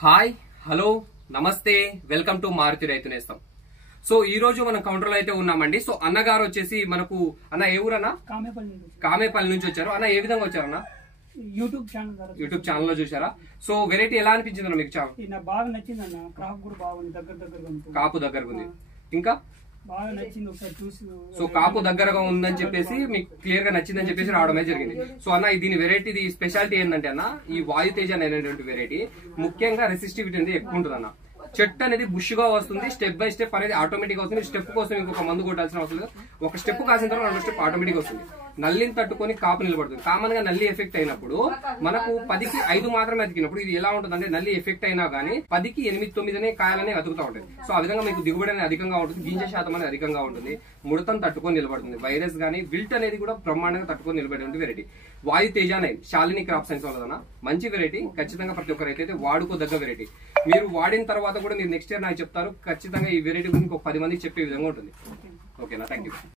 Hi hello నమస్తే welcome to Maruti రైతు నేస్తం. సో ఈ రోజు మనం కౌంటర్ లో అయితే ఉన్నామండి. సో అన్నగారు వచ్చేసి మనకు అన్న ఏ ఊరన్నా? కామేపల్లి నుంచి వచ్చారు. అన్న ఏ విధంగా వచ్చారన్నా? యూట్యూబ్ ఛానల్ లో చూసారా? సో వెరైటీ ఎలా అనిపించింది అన్న మీకు? చాలా బాగా నచ్చింది అన్న. క్రాప్ కూడా బాగుంది, దగ్గర కాపు దగ్గరగా ఉంది. ఇంకా బాగా నచ్చింది, ఒకసారి చూసి. సో కాపు దగ్గరగా ఉందని చెప్పేసి మీకు క్లియర్ గా నచ్చిందని చెప్పేసి రావడమే జరిగింది. సో అన్న దీని వెరైటీ స్పెషాలిటీ ఏంటంటే అన్న, ఈ వాయు తేజ అనేటువంటి వెరైటీ ముఖ్యంగా రెసిస్టివిటీ అనేది ఎక్కువ ఉంటుంది అన్న. చెట్టు అనేది బుష్ గా వస్తుంది, స్టెప్ బై స్టెప్ అనేది ఆటోమేటిక్ వస్తుంది. స్టెప్ కోసం ఇంకొక మందు కొట్టాల్సిన అవసరం లేదు. ఒక స్టెప్ కాసిన తర్వాత రెండో స్టెప్ ఆటోమేటిక్ వస్తుంది. నల్లిని తట్టుకొని కాపు నిలబడుతుంది. కామన్ గా నల్లి ఎఫెక్ట్ అయినప్పుడు మనకు 10కి 5 మాత్రమే అతికినప్పుడు ఇది ఎలా ఉంటుంది అంటే, నల్లి ఎఫెక్ట్ అయినా గానీ 10కి 8, 9 కాయలనే అతుకుతూ ఉంటాయి. సో ఆ విధంగా మీకు దిగుబడి అనేది అధికంగా ఉంటుంది, గింజ శాతం అనేది అధికంగా ఉంటుంది, ముడతను తట్టుకొని నిలబడుతుంది. వైరస్ గానీ విల్ట్ అనేది కూడా బ్రహ్మాండంగా తట్టుకొని నిలబడే వెరైటీ వాయు తేజ అనేది శాలిని క్రాప్ సైన్స్ వల్ల మంచి వెరైటీ. ఖచ్చితంగా ప్రతి ఒక్కరు అయితే వాడుకోదగ్గ వెరైటీ. మీరు వాడిన తర్వాత కూడా మీరు నెక్స్ట్ ఇయర్ నాకు చెప్తారు, ఖచ్చితంగా ఈ వెరైటీ గురించి ఒక 10 మందికి చెప్పే విధంగా ఉంటుంది. ఓకేనా? Thank you.